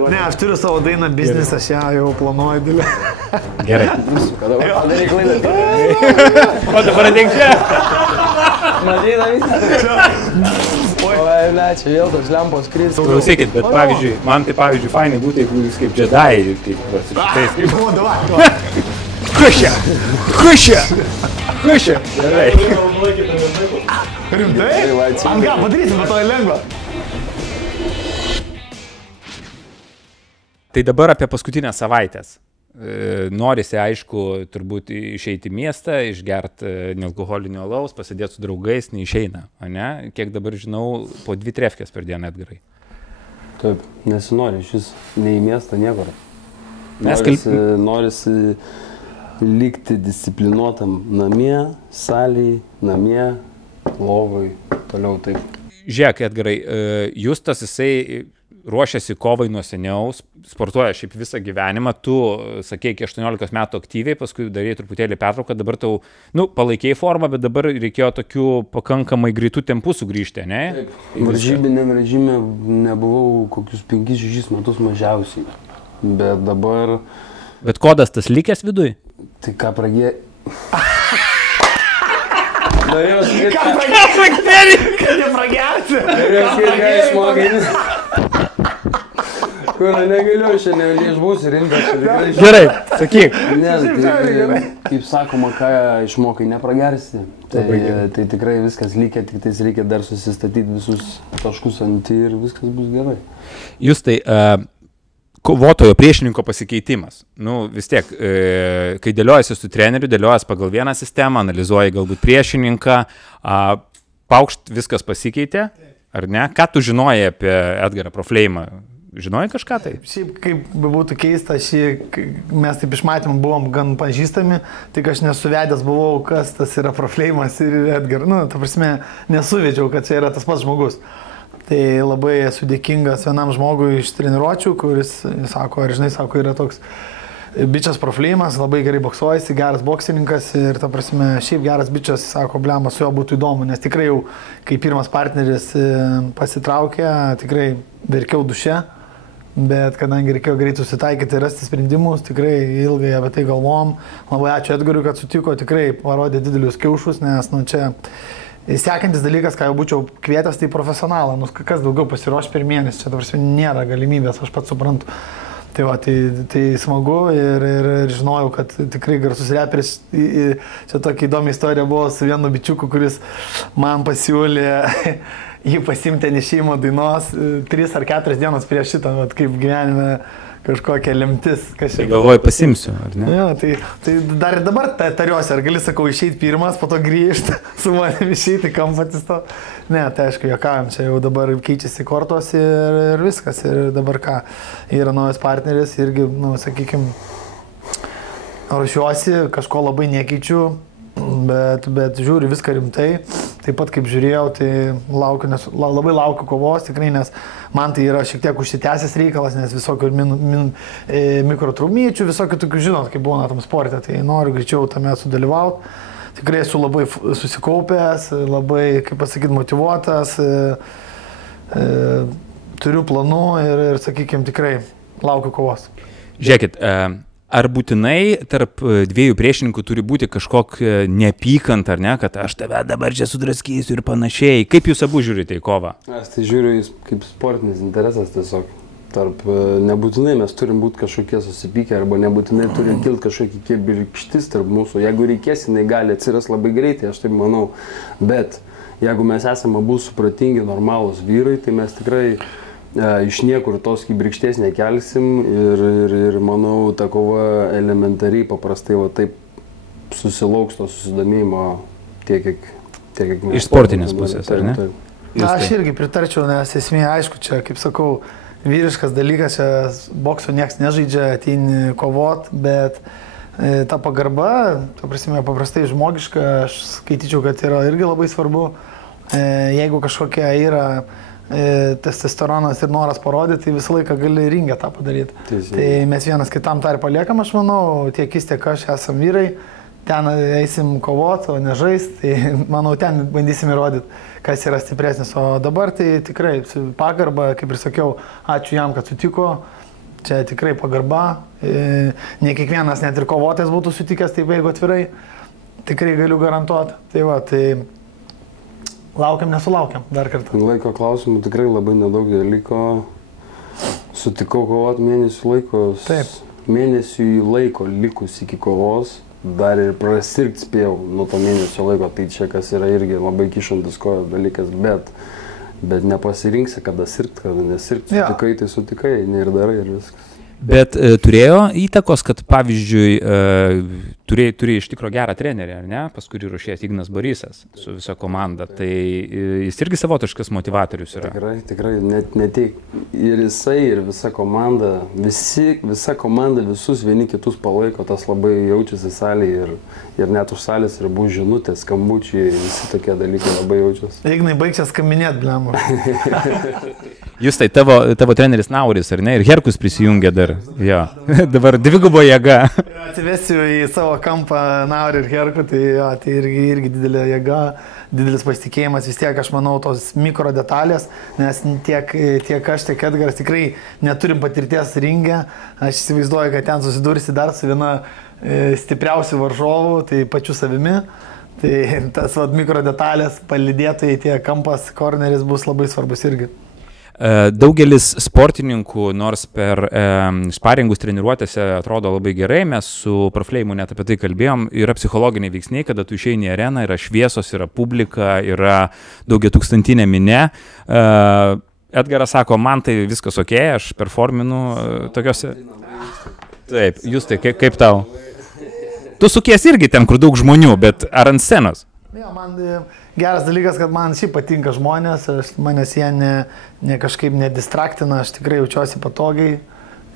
Ne, aš turiu savo dainą biznis, aš ją jau planuoju dėlį. Gerai. Kada padarai klaidą. O dabar ateik čia. Matydai visą. Oi, ne, čia vėl tos lempos kris. Klausykit, bet pavyzdžiui, man tai pavyzdžiui fainai būtų, jeigu jūs kaip džedai, kaip šitais kaip... O, davai. Kušia! Kušia! Kušia! Gerai. Rimtai? Ant ką padarysim, bet to lengva. Tai dabar apie paskutinės savaitės. Norisi, aišku, turbūt išeiti į miestą, išgert nealkoholinio alaus, pasidėti su draugais, neišeina, o ne? Kiek dabar žinau, po 2 trefkės per dieną, Edgarai. Taip, nesinori iš vis nei į miestą, niekur. Norisi likti disciplinuotam namie, salėj, namie, lovai, toliau taip. Žiūrėk, Edgarai, Justas jisai ruošiasi kovai nuo seniau, sportuoja šiaip visą gyvenimą, tu sakei iki 18 metų aktyviai, paskui darėjai truputėlį pertrauką, dabar tau, valikėjai formą, bet dabar reikėjo tokių pakankamai greitų tempų sugrįžti, ne? Taip, varžybiniam režime nebuvau kokius 5-6 metus mažiausiai, bet dabar... Bet kodas tas likęs viduj? Tai ką pragė... Norėjau sakyti, Kad nepragerti. Norėjau sakyti, ką išmokai. Kur negaliu šiandien išbūsiu rinką. Gerai, sakyk. Ne, tai kaip sakoma, ką išmokai, nepragersi. Tai tikrai viskas lygia, tik tais reikia dar susistatyti visus taškus ant ir viskas bus gerai. Jūs tai kovotojo priešininko pasikeitimas. Vis tiek, kai dėliojasi su treneriu, dėliojas pagal vieną sistemą, analizuoji galbūt priešininką, paukšt viskas pasikeitė, ar ne? Ką tu žinojai apie Edgarą Profleimą? Žinojai kažką tai? Šiaip, kaip būtų keista, mes taip iš matymų buvom gan pažįstami, tik aš nesuvedęs buvau, kas tas yra Profleimas ir Edgar. Ta prasme, nesuvedžiau, kad čia yra tas pats žmogus. Tai labai esu dėkingas vienam žmogui iš treniruočių, kuris sako, yra toks bičias Profleimas, labai gerai boksuojasi, geras boksininkas ir ta prasme, šiaip geras bičias, sako, blema, su juo būtų įdomu, nes tikrai jau, kai pirmas partneris pasitraukė, tikrai verkiau duše, bet kadangi reikėjo greit susitaikyti ir rasti sprendimus, tikrai ilgai apie tai galvom. Labai ačiū Edgarui, kad sutiko, tikrai parodė didelius kiaušus, nes čia sekantis dalykas, ką jau būčiau kvietęs, tai profesionalą, kas daugiau pasiruoš per mėnesį, čia tarsi nėra galimybės, aš pats suprantu. Tai va, tai smagu ir žinojau, kad tikrai garsus reperis, čia tokia įdomi istorija buvo su vienu bičiuku, kuris man pasiūlė jį pasimti nešėjimo dainos 3 ar 4 dienos prieš šitą, kaip gyvenime kažkokia lemtis. Tai galvoju, pasimsiu, ar ne? Ja, tai dar ir dabar tariuosi, ar gali, sakau, išeiti pirmas, po to grįžti, su manim išeiti kampatis to. Ne, tai aišku, juokaujam, čia jau dabar keičiasi kortos ir viskas. Ir dabar ką, yra naujas partneris, irgi, sakykime, ruošiuosi, kažko labai nekeičiu, bet žiūriu viską rimtai. Taip pat kaip žiūrėjau, tai labai laukiu kovos, tikrai, nes man tai yra šiek tiek užsitęsęs reikalas, nes visokių mikrotraumyčių, visokių tokių, žinot, kaip būna tam sporte, tai noriu greičiau tame sudalyvauti. Tikrai esu labai susikaupęs, labai, kaip pasakyti, motyvuotas, turiu planų ir sakykime, tikrai laukiu kovos. Žiūrėkit, ar būtinai tarp dviejų priešininkų turi būti kažkokia neapykanta, ar ne, kad aš tave dabar čia sudraskysiu ir panašiai? Kaip jūs abu žiūrite į kovą? Aš tai žiūriu kaip sportinis interesas tiesiog. Nebūtinai mes turim būti kažkokie susipykę arba nebūtinai turi kilti kažkokie kibirkštis tarp mūsų. Jeigu reikės, jinai gali atsiras labai greitai, aš taip manau. Bet jeigu mes esame abu supratingi, normalūs vyrai, tai mes tikrai iš niekur tos kibirkšties nekelsim ir manau, ta kova elementariai paprastai taip susilauks to susidomėjimo tiek, kiek mes. Iš sportinės pusės, ar ne? Aš irgi pritarčiau, nes esmė, aišku, čia, kaip sakau, vyriškas dalykas, čia bokso nieks nežaidžia, ateini kovot, bet ta pagarba, ta prasme, paprastai žmogiška, aš skaityčiau, kad yra irgi labai svarbu, jeigu kažkokia yra testosteronas ir noras parodyti, tai visą laiką gali ringę tą padaryti. Tai mes vienas kitam tą ir paliekam, aš manau, tiek jis, tiek aš esam vyrai, ten eisim kovot, o ne žaist, tai manau, ten bandysim įrodyti, kas yra stipresnis. O dabar tai tikrai pagarba, kaip ir sakiau, ačiū jam, kad sutiko, Čia tikrai pagarba. Ne kiekvienas net ir kovotojas būtų sutikęs, taip jeigu atvirai. Tikrai galiu garantuoti. Tai va, tai laukiam, nesulaukiam dar kartą. Laiko klausimų tikrai labai nedaug liko. Sutikau kovoti mėnesių laiko. Taip. Mėnesių laiko likus iki kovos. Dar ir prasirgt spėjau nuo to mėnesio laiko, tai čia kas yra irgi labai kišantis kojo dalykas, bet nepasirinksi, kada sirgt, kada nesirgt, sutikai, tai sutikai, ne ir darai ir viskas. Bet turėjo įtakos, kad pavyzdžiui, turėjo iš tikro gerą trenerį, ar ne, pas kurį ruošės Ignas Borysas su visa komanda, tai jis irgi savotiškas motivatorius yra. Tikrai, ne tik ir jisai, ir visa komanda, visa komanda visus vieni kitus palaiko, tas labai jaučiasi salėje ir net už salės ir bus žinutės, skambučiai, visi tokie dalykai labai jaučiasi. Ignai, baigsia skaminėt, blemu. Jūs tai tavo treneris Nauris, ar ne? Ir Herkus prisijungė dar. Jo. Dabar dvigubo jėga. Atsivesiu į savo kampą Naurį ir Herkų, tai irgi didelė jėga, didelis pasitikėjimas, vis tiek aš manau tos mikro detalės, nes tiek aš, tiek Edgaras tikrai neturim patirties ringe. Aš įsivaizduoju, kad ten susidursi dar su viena stipriausių varžovų, tai pačiu savimi. Tai tas mikro detalės, palydėtojai, tie kampas, korneris bus labai svarbus irgi. Daugelis sportininkų, nors per sparingus treniruotėse atrodo labai gerai, mes su Profleimu net apie tai kalbėjom, yra psichologiniai veiksniai, kada tu išeini į areną, yra šviesos, yra publika, yra daugiatūkstantinė minia. Edgaras sako, man tai viskas ok, aš performinu tokiose... Taip, jūs tai kaip tau? Tu sukies irgi ten, kur daug žmonių, bet ar ant scenos? Jo, man geras dalykas, kad man šiaip patinka žmonės, manęs jie ne kažkaip nedistraktina, aš tikrai jaučiuosi patogiai,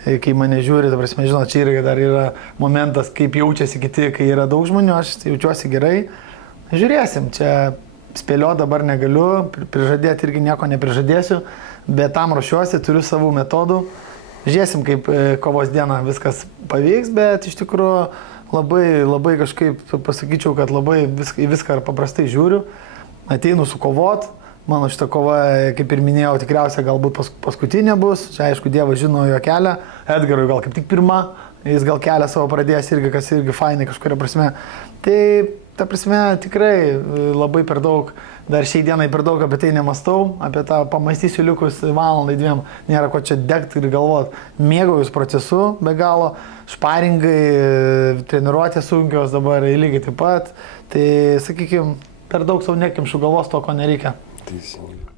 kai mane žiūri, ta prasme, žinot, čia irgi dar yra momentas, kaip jaučiasi kiti, kai yra daug žmonių, aš jaučiuosi gerai. Žiūrėsim, čia spėlio dabar negaliu, prižadėti irgi nieko neprižadėsiu, bet tam ruošiuosi, turiu savų metodų. Žiūrėsim, kaip kovos dieną viskas pavyks, bet iš tikrųjų labai kažkaip pasakyčiau, kad labai į viską paprastai žiūriu. Ateinu su kovot, mano šitą kovą, kaip ir minėjau, tikriausiai galbūt paskutinė bus. Čia aišku, Dievas žino jo kelią, Edgarui gal kaip tik pirma, jis gal kelią savo pradėjęs irgi, kas irgi fainai kažkuria prasme. Tai ta prasme tikrai labai per daug, dar šiai dienai per daug apie tai nemastau, apie tą pamastysiu likus valandai dviem, nėra ko čia degti ir galvoti. Mėgaujus procesu be galo, šparingai, treniruotės sunkios dabar lygiai taip pat, tai sakykime, per daug savo nekimšu galvos to, ko nereikia.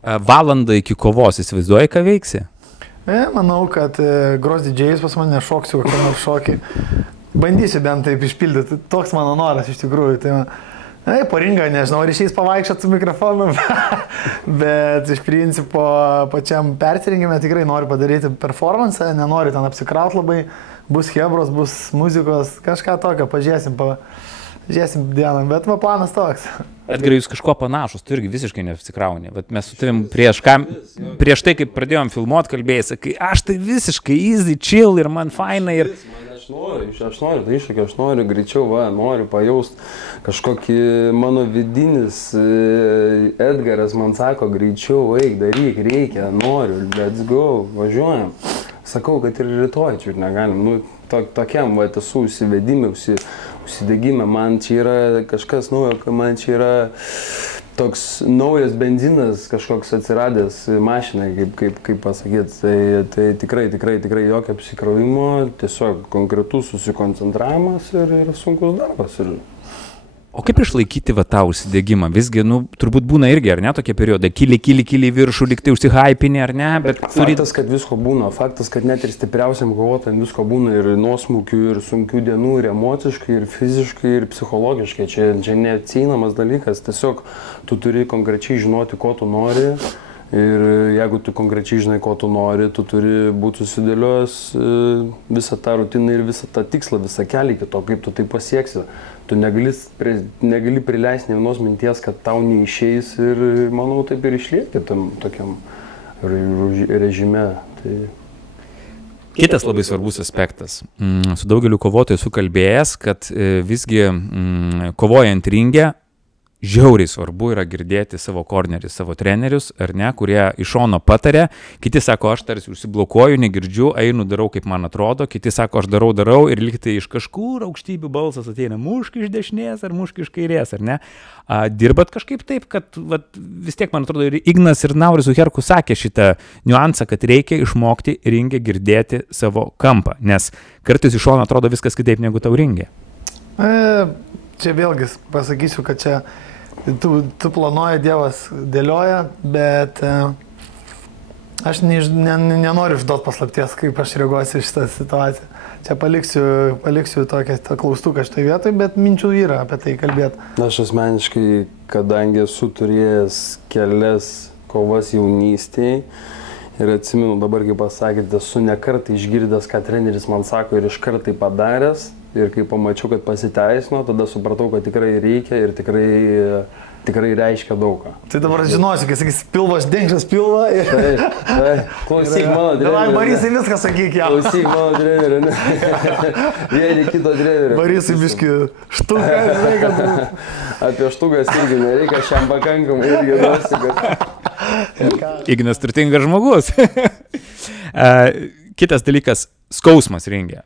Valandą iki kovos įsivaizduoji, ką veiksi? Manau, kad gros didžėjus pas mane šoksiu, kokią nors šokį. Bandysiu bent taip išpildyti, toks mano noras iš tikrųjų. Tai, po ringą, nežinau, ar išeis pavaikščioti su mikrofonu, bet iš principo pačiam persirengime tikrai noriu padaryti performance, nenoriu ten apsikraut labai, bus hebros, bus muzikos, kažką tokio, pažiūrėsim dieną, bet planas toks. Edgarai, jūs kažkuo panašus, tu irgi visiškai neapsikrauni, bet mes su tavim prieš tai, kaip pradėjom filmuot, kalbėjai, sakai, aš tai visiškai easy, chill ir man faina ir... Aš noriu tai iššūkį, aš noriu greičiau, noriu pajaust kažkokį mano vidinis Edgaras man sako, greičiau, eik, daryk, reikia, noriu, let's go, važiuojam. Sakau, kad ir rytoj čia ir negalim, tokiam, esu užsivedime, užsidegime, man čia yra kažkas naujo, man čia yra toks naujas benzinas kažkoks atsiradęs mašinai, kaip pasakyti, tai tikrai jokio apsikrovimo, tiesiog konkretus susikoncentravimas ir sunkus darbas. O kaip išlaikyti tą užsidegimą? Visgi, turbūt būna irgi, ar ne, tokie periodai, kyli į viršų, lyg tai užsihaipinė, ar ne? Bet faktas, kad visko būna, faktas, kad net ir stipriausiam kovotojam visko būna ir nuosmukių, ir sunkių dienų, ir emociškai, ir fiziškai, ir psichologiškai. Čia neatsieinamas dalykas, tiesiog tu turi konkrečiai žinoti, ko tu nori. Ir jeigu tu konkrečiai žinai, ko tu nori, tu turi būti susidėliojęs visą tą rutiną ir visą tą tikslą, visą kelią iki to, kaip tu tai pasieksi. Tu negali prileisti ne vienos minties, kad tau neišeis ir, manau, taip ir išlieki tam tokiam režime. Kitas labai svarbus aspektas. Su daugeliu kovotojų esu kalbėjęs, kad visgi kovojant ringe, žiauriai svarbu yra girdėti savo kornerius, savo trenerius, ar ne, kurie iš šono patarė. Kiti sako, aš tarsi užsiblokuoju, negirdžiu, einu, darau, kaip man atrodo. Kiti sako, aš darau ir liktai iš kažkur aukštybių balsas ateina, mušk iš dešinės ar mušk iš kairės, ar ne. Dirbat kažkaip taip, kad vis tiek, man atrodo, ir Ignas ir Nauris Uherku sakė šitą niuansą, kad reikia išmokti ringe girdėti savo kampą, nes kartais iš šono atrodo viskas kitaip negu tau ringe. Čia vėlgi pasakysiu, kad čia tu planuoji, Dievas dėlioja, bet aš nenoriu išduoti paslapties, kaip aš reaguosiu šitą situaciją. Čia paliksiu tokią klaustuką šitoj vietoj, bet minčių yra apie tai kalbėti. Aš asmeniškai, kadangi esu turėjęs kelias kovas jaunystėje ir atsimenu dabar, kaip pasakėte, esu nekartą išgirdęs, ką treneris man sako ir iškartai padaręs. Ir kai pamačiau, kad pasiteisino, tada supratau, kad tikrai reikia ir tikrai reiškia daugą. Tai dabar žinosiu, kai sakys, pilvas dengšas pilvą. Ir... Taip. Klausyk mano trenerio. Davai, Barisai, viską sakyk jam. Klausyk mano trenerio, ne? Vieni kito trenerio. Barisai biški štuką, žinai, kad... Apie štukas irgi nereikia, šiam pakankamai irgi duosi, kad... Ignas turtingas žmogus. Kitas dalykas, skausmas ringe.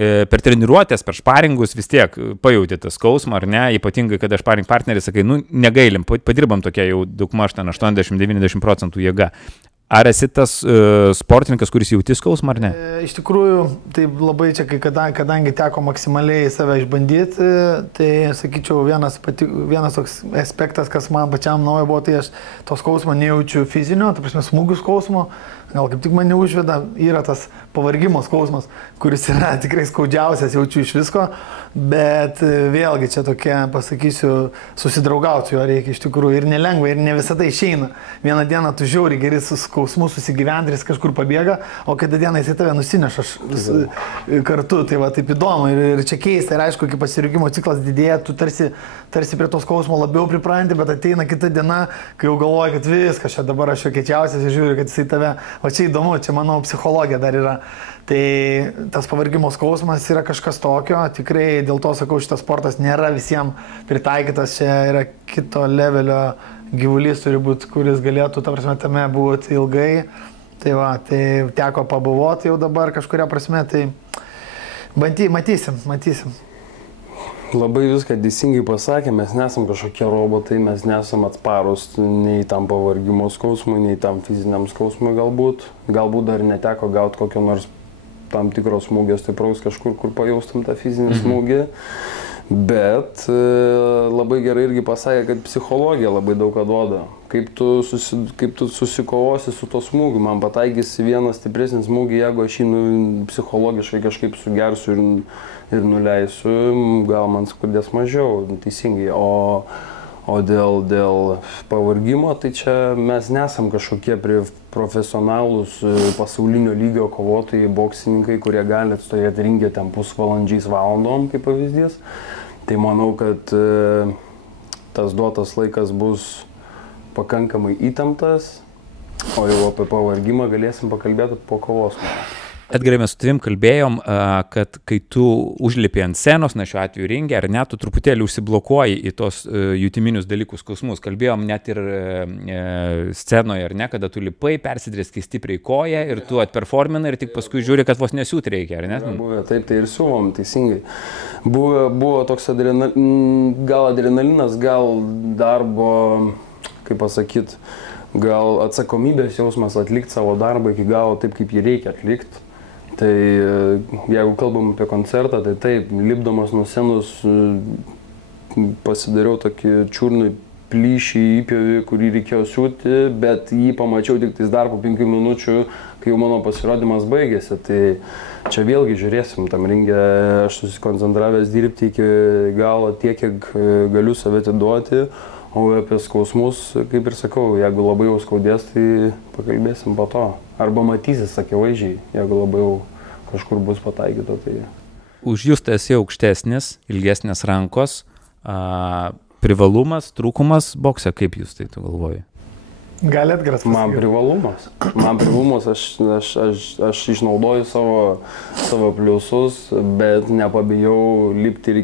Per treniruotės, per šparingus vis tiek pajauti tą skausmą, ar ne, ypatingai, kada šparing partneris sakai, negailim, padirbam tokia jau daugmaž 80-90% jėga. Ar esi tas sportininkas, kuris jauti skausmą, ar ne? Iš tikrųjų, tai labai čia, kadangi teko maksimaliai save išbandyti, tai sakyčiau, vienas toks aspektas, kas man pačiam naujo buvo, tai aš to skausmo nejaučiu fizinio, tai prasme smūgių skausmo, gal kaip tik mane užveda, yra tas pavargimo skausmas, kuris yra tikrai skaudžiausias, jaučiu iš visko, bet vėlgi čia tokia, pasakysiu, susidraugauti jo reikia iš tikrųjų ir nelengva, ir ne visada išeina. Vieną dieną tu žiauri geri su skausmu susigyventi ir jis kažkur pabėga, o kitą dieną jis į tave nusineša kartu, tai va taip įdomu ir čia keista, ir aišku, kai pasirinkimo ciklas didėja, tu tarsi prie to skausmo labiau pripranti, bet ateina kita diena, kai jau galvoji, kad viskas, čia dabar aš jo kečiausias ir žiūriu, kad jisai tave. O čia įdomu, čia mano psichologija dar yra. Tai tas pavargimo skausmas yra kažkas tokio, tikrai dėl to sakau, šitas sportas nėra visiems pritaikytas, čia yra kito levelio gyvulys turi būti, kuris galėtų, ta prasme, tame būti ilgai. Tai va, tai teko pabuvoti jau dabar kažkuria prasme, tai matysim. Labai viską teisingai pasakė, mes nesam kažkokie robotai, mes nesam atsparus nei tam pavargimo skausmui, nei tam fiziniam skausmui galbūt. Galbūt dar neteko gauti kokio nors tam tikros smūgio stipraus kažkur, kur pajaustum tą fizinį smūgį. Bet labai gerai irgi pasakė, kad psichologija labai daug ką duoda. Kaip tu susikovosi su to smūgiu, man pataikysi vieną stipresnį smūgį, jeigu aš jį psichologiškai kažkaip sugersiu ir nuleisiu, gal man skurdės mažiau, teisingai. O dėl pavargimo, tai čia mes nesam kažkokie profesionalūs pasaulinio lygio kovotojai, boksininkai, kurie gali atstovėti ringe ten pusvalandžiais, valandom, kaip pavyzdys. Tai manau, kad tas duotas laikas bus pakankamai įtemptas, o jau apie pavargimą galėsim pakalbėti po kovos. Edgarai, mes su tavim kalbėjom, kad kai tu užlipi ant scenos, na šiuo atveju ringe, ar ne, tu truputėlį užsiblokuoji į tos jutiminius dalykus, skausmus. Kalbėjom net ir scenoje, ar ne, kada tu lipai, persidrėski stipriai koją ir tu atperforminai ir tik paskui žiūri, kad vos nesiūt reikia, ar ne? Buvo, taip, tai ir siūvom, teisingai. Buvo toks gal adrenalinas, gal darbo, kaip pasakyti, gal atsakomybės jausmas atlikti savo darbą iki galo taip, kaip jį reikia atlikti. Tai jeigu kalbam apie koncertą, tai taip, lipdamas nuo scenos pasidariau tokį čiurnų plyšį įpjovį, kurį reikėjo siūti, bet jį pamačiau tik tais dar po 5 minučių, kai jau mano pasirodymas baigėsi. Tai čia vėlgi žiūrėsim tam ringe, aš susikoncentravęs dirbti iki galo tiek, kiek galiu save atiduoti. O apie skausmus, kaip ir sakau, jeigu labai jau skaudės, tai pakalbėsim po to. Arba matysis akivaizdžiai, jeigu labai jau kažkur bus pataikyta. Tai... Už jūs tai esi aukštesnis, ilgesnės rankos, privalumas, trūkumas bokse, kaip jūs tai tu galvoji? Gali Edgaras pasakyti? Man privalumas, aš išnaudoju savo pliusus, bet nepabijau lipti ir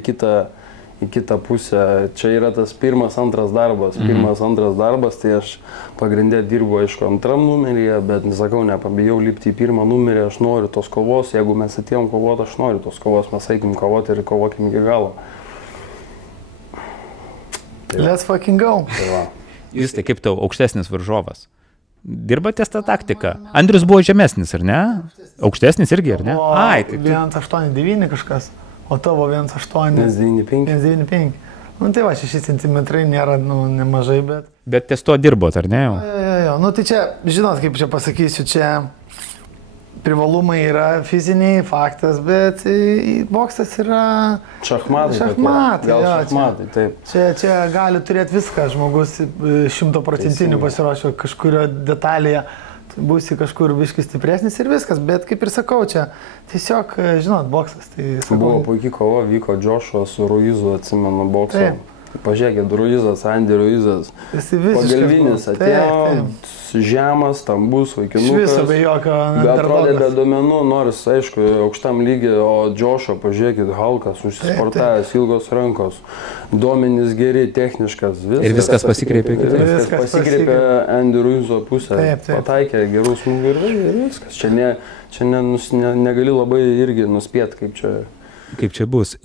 į kitą pusę. Čia yra tas pirmas, antras darbas. Pirmas, antras darbas, tai aš pagrindė dirbu, aišku, antram numeryje, bet nesakau, nepabijau lipti į pirmą numerį, aš noriu tos kovos, jeigu mes atėjom kovoti, aš noriu tos kovos, mes eikim kovoti ir kovokim iki galo. Tai Let's fucking go. Tai va. Jūs tai kaip tau aukštesnis varžovas? Dirbate tą taktiką? Andrius buvo žemesnis, ar ne? Aukštesnis irgi, ar ne? Ai, tai 1,89 kažkas, o tavo 1,8. 1,95. 1,95. Nu tai va, 6 cm nėra, nemažai, bet... Bet ties to dirbot, ar ne? Jo. Nu tai čia, žinot, kaip čia pasakysiu, čia privalumai yra fiziniai, faktas, bet boksas yra... Šachmatai. Šachmatai, taip. Čia gali turėti viską, žmogus 100% pasiruošio kažkurio detalėje, būsi kažkur biškis stipresnis ir viskas, bet kaip ir sakau, čia tiesiog, žinot, boksas. Tai, sakau, buvo puikiai kova, vyko Džošo su Ruizu, atsimenu, bokso. Pažiūrėkit, Ruizas, Andy Ruizas. Pagalbinis atėjo, žemas, stambus, vaikinukas. Iš viso be jokio atrodė be duomenų, nors, aišku, aukštam lygiai, o Džošo, pažiūrėkit, Halkas, užsisportavęs, ilgos rankos, duomenys geri, techniškas, viskas. Ir viskas pasikreipė kitaip. Viskas pasikreipė Andy Ruizo pusę, pataikė gerų smūgių ir viskas. Čia negali labai irgi nuspėti, kaip čia bus.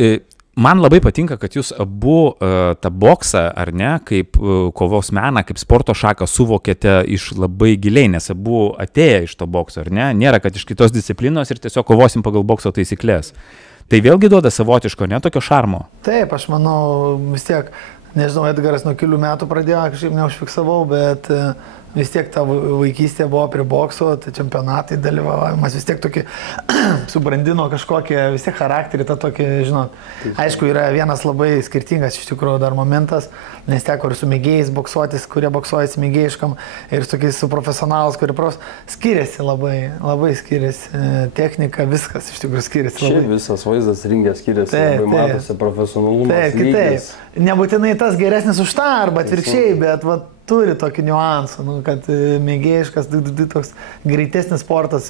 Man labai patinka, kad jūs abu tą boksą, ar ne, kaip kovos meną, kaip sporto šaką suvokėte iš labai giliai, nes abu atėję iš to bokso, ar ne? Nėra, kad iš kitos disciplinos ir tiesiog kovosim pagal bokso taisyklės. Tai vėlgi duoda savotiško, ne, tokio šarmo. Taip, aš manau, vis tiek, nežinau, Edgaras nuo kelių metų pradėjo, kažkaip neužfiksavau, bet vis tiek ta vaikystė buvo prie bokso, tai čempionatai dalyvavimas vis tiek tokį subrandino kažkokį, vis tiek charakterį, tą tokį, žinot. Aišku, yra vienas labai skirtingas iš tikrųjų dar momentas, nes teko ir su mėgėjais boksuotis, kurie boksuojasi mėgėjiškam, ir su profesionalas, kurie skiriasi labai skiriasi, technika, viskas iš tikrųjų skiriasi labai. Šiaip visas vaizdas ringė skiriasi, labai matosi profesionalumas lygis. Nebūtinai tas geresnis už tą, arba atvirkščiai, bet va, turi tokį niuansą, kad mėgėjiškas, toks greitesnis sportas,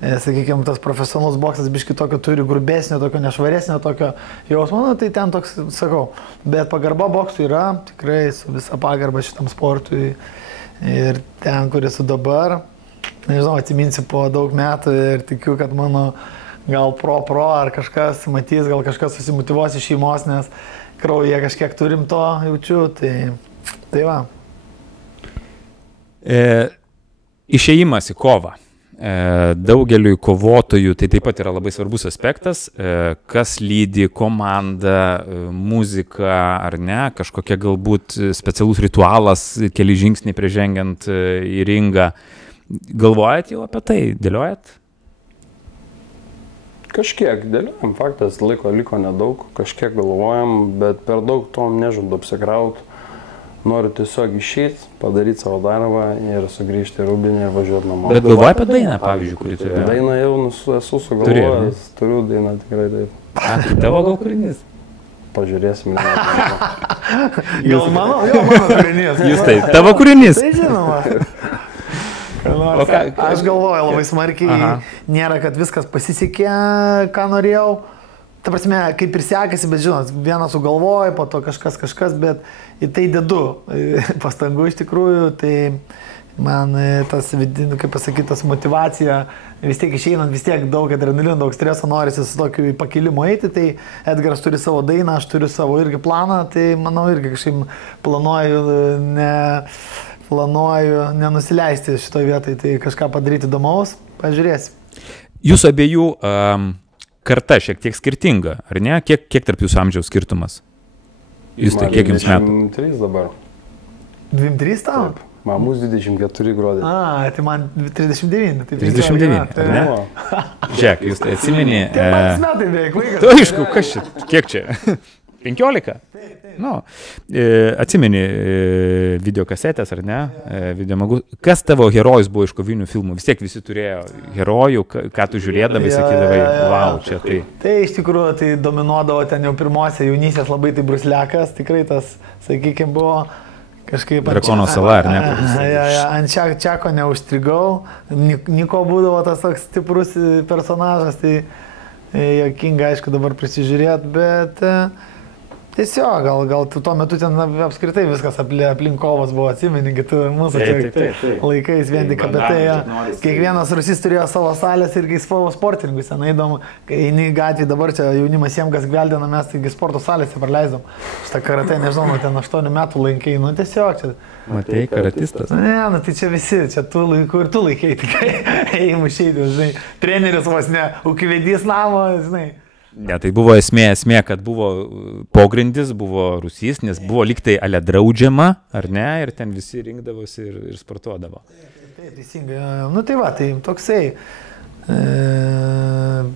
sakykime, tas profesionalus boksas biški tokio turi grubesnio, tokio nešvaresnio, tokio jausmo, tai ten toks, sakau, bet pagarba boksui yra, tikrai su visa pagarba šitam sportui ir ten, kur esu dabar, nežinau, atsiminsiu po daug metų ir tikiu, kad mano gal pro ar kažkas matys, gal kažkas susimotyvuos iš šeimos, nes kraujyje kažkiek turim to, jaučiu, tai va. Išėjimas į kovą. Daugeliui kovotojų tai taip pat yra labai svarbus aspektas, kas lydi komandą, muzika ar ne, kažkokia galbūt specialus ritualas, keli žingsniai priežengiant į ringą. Galvojat jau apie tai, dėliojat? Kažkiek dėliojam, faktas, laiko liko nedaug, kažkiek galvojam, bet per daug tom nežadu apsikrauti. Noriu tiesiog išeiti, padaryti savo darbą ir sugrįžti į Rūbinę ir važiuoti namo. Bet galvoji apie dainą, pavyzdžiui, kurį turi? Dainą jau esu sugalvojęs, turiu dainą tikrai taip. Tavo gal kūrinys? Pažiūrėsim. Gal mano kūrinys. Jūs tai, tavo kūrinys? Tai žinoma. Aš galvoju labai smarkiai, nėra, kad viskas pasisekė, ką norėjau. Ta prasme, kaip ir sekasi, bet žinot, vienas sugalvoja, po to kažkas, bet į tai dedu pastangų iš tikrųjų, tai man tas, kaip pasakyti, tas motivacija, vis tiek išeinant, vis tiek daug adrenalino, daug streso norisi su tokiu pakilimu eiti, tai Edgaras turi savo dainą, aš turiu savo irgi planą, tai manau irgi kažkaip planuoju nenusileisti šitoje vietoje, tai kažką padaryti įdomaus, pažiūrėsim. Jūsų abiejų karta šiek tiek skirtinga, ar ne? Kiek tarp jūsų amžiaus skirtumas? Jūs tai kiek jums metų? 23 dabar. 23 tau? Taip. Man mūsų 24 gruodį. Tai man 39. 39, ar ne? Žiūrėk, jūs tai atsimeni. Tai man metai beveik vaikas. Tu aišku, kas čia? Kiek čia? 15? Nu, atsimeni videokasetės, ar ne? Kas tavo herojus buvo iš kovinių filmų? Vis tiek visi turėjo herojų, ką tu žiūrėdavai, sakydavai, wow, čia tai. Tai iš tikrųjų, tai dominuodavo ten jau pirmose jaunysės labai tai Bruslekas, tikrai tas, sakykime, buvo kažkaip... Drakono sala, ar ne? Ant Čiako neužstrigau, Niko būdavo tas toks stiprus personažas, tai jokinga, aišku, dabar prisižiūrėt, bet... Tiesiog, gal tuo metu ten apskritai viskas aplink kovas buvo, atsimeni, tu mūsų laikais vien tik apie tai. Kiekvienas rusys turėjo savo salės ir savo sportininkus. Ten eidom, kai eini gatvį, dabar čia jaunimas jiems, kas gveldina, mes taigi sporto salėse praleisdom. Šitą karatę, nežinau, ten 8 metų laikai, nu tiesiog čia. Matei, karatistas. Ne, nu tai čia visi, čia tu laiku ir tu laikai, tikrai, eimų šeidų, žinai, treneris vos ne, ūkivedys namo, žinai. Ne, tai buvo esmė, kad buvo pogrindis, buvo rusys, nes buvo liktai ale draudžiama, ar ne, ir ten visi rinkdavosi ir sportuodavo. Taip, teisingai. Nu tai va, tai toksai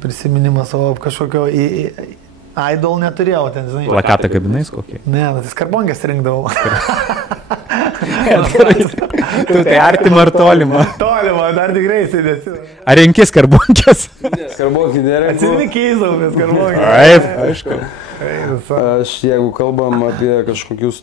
prisiminimas savo kažkokio idol neturėjau ten, žinai. Plakatą kabinais kokį? Ne, tai skarbongės rinkdavau. Tu tai artima ar tolima? Tolima, dar tikrai sėdėsi. Ar renki skarbongės? Skarbongį nerenku. Atsimeni keisdavau skarbongės. Taip, aišku. Aš jeigu kalbam apie kažkokius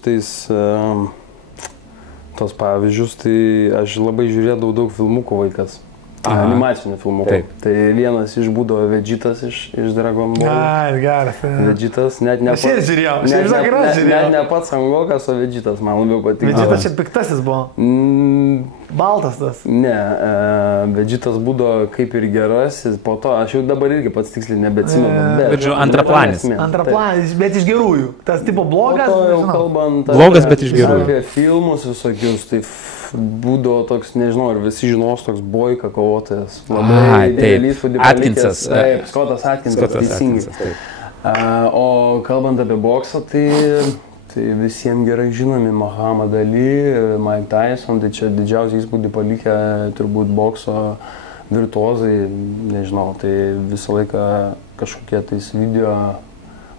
tos pavyzdžius, tai aš labai žiūrėdavau daug filmukų vaikas. Animacinių filmukų. Tai vienas iš būdavo Vegetas iš Dragon Ball. Ai, geras. Vegetas, net ne pats. Aš ir žiūrėjau. Net ne pats Sangokas, o Vegetas man labiau patiko. Vegetas čia piktasis buvo. Baltas tas. Ne, Vegetas būdavo kaip ir gerasis, po to aš jau dabar irgi pats tiksliai nebeatsimenu. Bet žiūrėjau, antraplanis. Antraplanis, bet iš gerųjų. Tas tipo blogas. Blogas, bet iš gerųjų. Apie filmus visokius, tai būdavo toks, nežinau, ar visi žinos, toks Boyka kovotojas. Labai didelį įspūdį palikęs. Atkinsas. Taip, Scottas Atkinsas, teisingai. O kalbant apie boksą, tai visiems gerai žinomi Muhammad Ali, Mike Tyson, tai čia didžiausią įspūdį palikę turbūt bokso virtuozai, nežinau, tai visą laiką kažkokie tais video,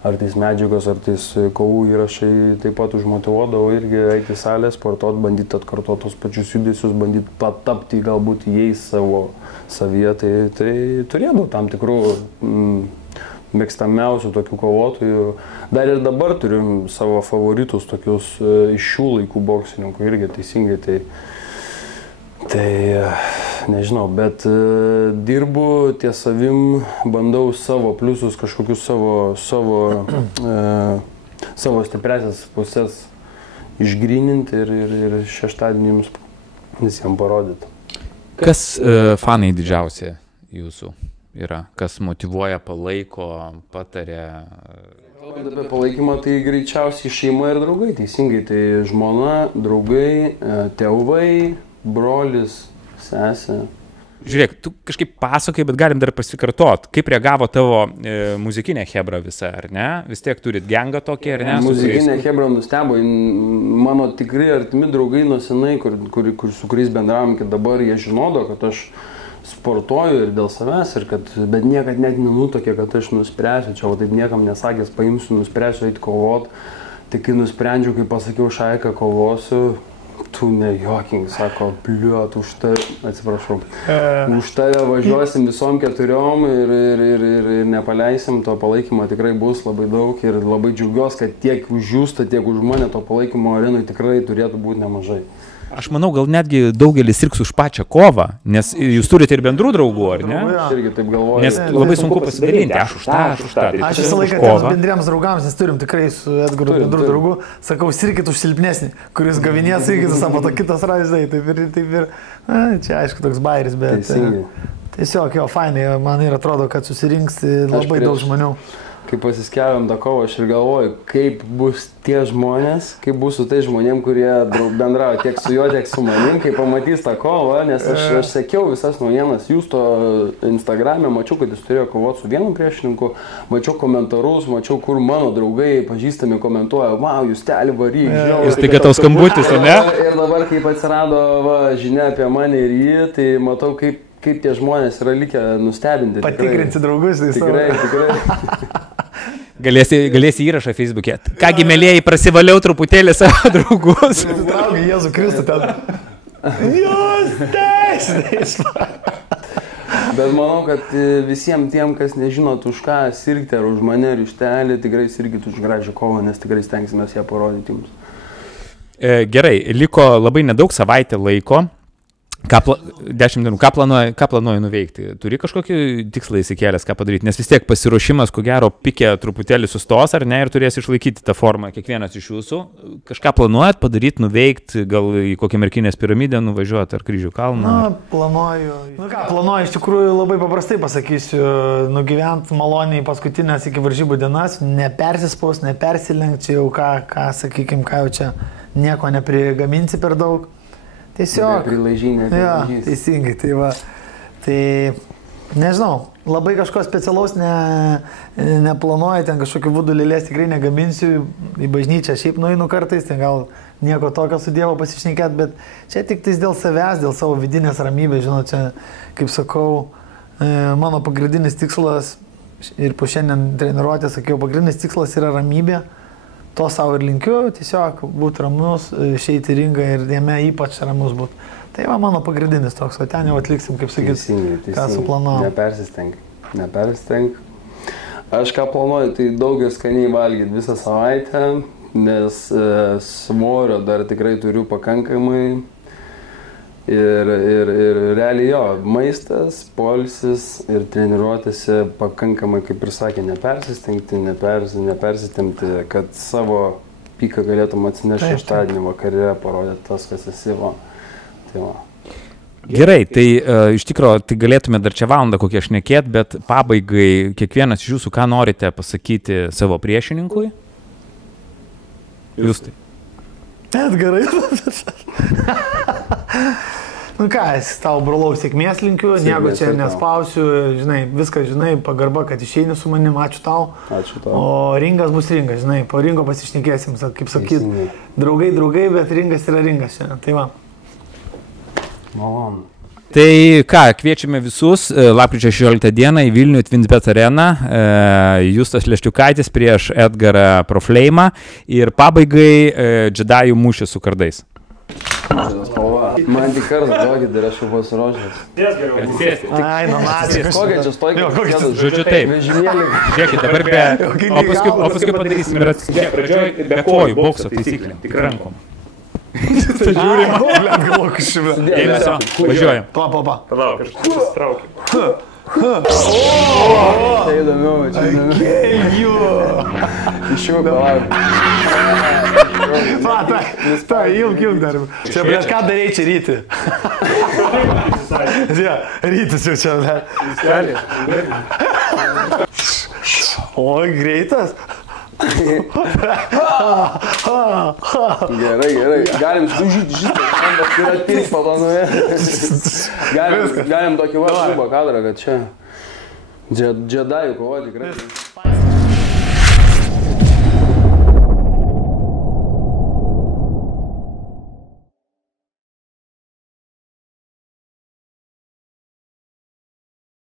ar tais medžiagos, ar tais kovų įrašai taip pat užmotyvuodavo irgi eiti į salę, sportuoti, bandyti atkartoti tos pačius judesius, bandyti patapti galbūt jais savo savyje, tai turėdavo tam tikrų mėgstamiausių tokių kovotojų. Dar ir dabar turim savo favoritus tokius iš šių laikų boksininkų irgi teisingai, tai nežinau, bet dirbu ties savim, bandau savo pliusus, kažkokius savo stipresias pusės išgryninti ir šeštadienį jums visiems parodyti. Kas fanai didžiausia jūsų yra? Kas motyvuoja, palaiko, pataria? Kalbant apie palaikymą, tai greičiausiai šeima ir draugai, teisingai, tai žmona, draugai, tėvai, brolis, sesė. Žiūrėk, tu kažkaip pasakai, bet galim dar pasikartot. Kaip reagavo tavo muzikinė hebra visa, ar ne? Vis tiek turit gengą tokį, ar ne? Muzikinė hebra nustebo. Mano tikrai artimi draugai nuo senai, su kuriais bendravom iki dabar, jie žinodo, kad aš sportuoju ir dėl savęs, bet niekad net nenutokė, kad aš nuspręsiu. Čia taip niekam nesakęs, paimsiu, nuspręsiu eiti kovot. Tik kai nusprendžiau, kai pasakiau Šaiką kovosiu, tu nejokink, sako, bliuot, už tave važiuosim visom 4 ir nepaleisim, to palaikymo tikrai bus labai daug ir labai džiaugiuosi, kad tiek už jūs, tiek už mane to palaikymo arenui tikrai turėtų būti nemažai. Aš manau, gal netgi daugelis sirgs už pačią kovą, nes jūs turite ir bendrų draugų, ar ne? Aš irgi taip galvoju. Nes labai sunku pasidalinti, aš už tą. Aš visą laiką tiems bendriems draugams, nes turim tikrai su Edgaru bendrų draugų, sakau, sirkit už silpnesnį, kuris gavinės, sirkit savo to kitas raizai, taip ir, čia aišku toks bairis, bet tiesiog jo, fainai, man ir atrodo, kad susirinks labai daug žmonių. Kai pasiskelbėm tą kovą, aš ir galvoju, kaip bus tie žmonės, kaip bus su tais žmonėm, kurie bendravo tiek su juo, tiek su manim, kai pamatys tą kovą, nes aš sekiau visas naujienas Justo Instagram'e, mačiau, kad jis turėjo kovoti su vienu priešininku, mačiau komentarus, mačiau, kur mano draugai pažįstami komentuoja, wow, Justeli varyk, žinau. Jis tik tau skambutis, o ne? Ir dabar, kaip atsirado žinia apie mane ir jį, tai matau, kaip tie žmonės yra likę nustebinti. Patikrinti draugus, tai tikrai. Galėsi įrašą Facebook'e. Kągi, mėlėjai, prasivaliau truputėlį savo draugus. Traukia Jėzų Kristų ten. Jūs teisnės. Bet manau, kad visiems tiem, kas nežinot už ką sirgti, ar už mane, ar Justelį, tikrai sirgit už gražią kovą, nes tikrai stengsimės ją parodyti jums. Gerai, liko labai nedaug savaitę laiko. 10 dienų, ką planuoji nuveikti? Turi kažkokį tikslą įsikėlęs, ką padaryti? Nes vis tiek pasiruošimas, ko gero, pikė truputėlį sustos, ar ne, ir turės išlaikyti tą formą kiekvienas iš jūsų. Kažką planuojat padaryti, nuveikti, gal į kokią Merkinės piramidę nuvažiuoti, ar Kryžių kalną? Na, planuoju, iš tikrųjų labai paprastai pasakysiu, nugyventi maloniai paskutinės iki varžybų dienas, nepersispaus, nepersilenkti, čia jau sakykime, ką jau čia nieko neprigaminsi per daug. Tiesiog. Ja, teisingai, tai va. Tai nežinau, labai kažko specialaus neplanuoju, ten kažkokiu būdu lėlės tikrai negaminsiu, į bažnyčią šiaip nueinu kartais, ten gal nieko tokio su Dievo pasišnekėt, bet čia tik tais dėl savęs, dėl savo vidinės ramybės, žinot, čia, kaip sakau, mano pagrindinis tikslas ir po šiandien treniruotės sakiau, pagrindinis tikslas yra ramybė. To savo ir linkiu, tiesiog būti ramus, išeiti į ringą ir jame ypač ramus būti. Tai va mano pagrindinis toks, o ten jau atliksim, kaip sakyti, ką suplanavom. Nepersistenk. Aš ką planuoju, tai daugiau skaniai valgyti visą savaitę, nes svorio dar tikrai turiu pakankamai. Ir realiai jo, maistas, poilsis ir treniruotėse pakankamai, kaip ir sakė, nepersistengti, nepersitempti, kad savo piką galėtum atsinešti šeštadienį vakare, parodyti tas, kas esi. Tai va. Gerai, tai iš tikrųjų, tai galėtume dar čia valandą kokią šnekėt, bet pabaigai kiekvienas iš jūsų, ką norite pasakyti savo priešininkui? Jūs tai. Edgarai. Nu ką, tau brolau sėkmės linkiu, nieko čia nespausiu, žinai, viską žinai, pagarba, kad išeini su manim, ačiū tau. Ačiū tau. O ringas bus ringas, žinai, po ringo pasišnekėsim, kaip sakyt, draugai, bet ringas yra ringas šiandien, tai va. Malonu. Tai ką, kviečiame visus lapkričio 16 dieną į Vilnių Twinsbet areną, Justas Leščiukaitis prieš Edgarą Profleimą ir pabaigai džedajų mūšis su kardais. Man tik kartą duokit ir aš jau pasiruošęs. Ai, nu, Kokia čia stoja? Žodžiu taip. Vežimėlį. Žiūrėkit, dabar o paskui padarysim ir pradžioj be kojų bokso taisyklėm, tik rankom. Žiūrėjau, blėt, galvoju, šimė. Dėmesio, važiuojam. Pa. Palauk, aš susitraukiu. Tai įdomiau, čia įdomiau. Iš jų palauk. Tai, ilg dar. Čia prieš ką darėjai čia ryti? Rytis jau čia, blėt. O, greitas. Gerai. Galim sužyti šitą, bet yra tik palanuoja. Galim tokį varžybą kadrą, kad čia džedajų kovo tikrai.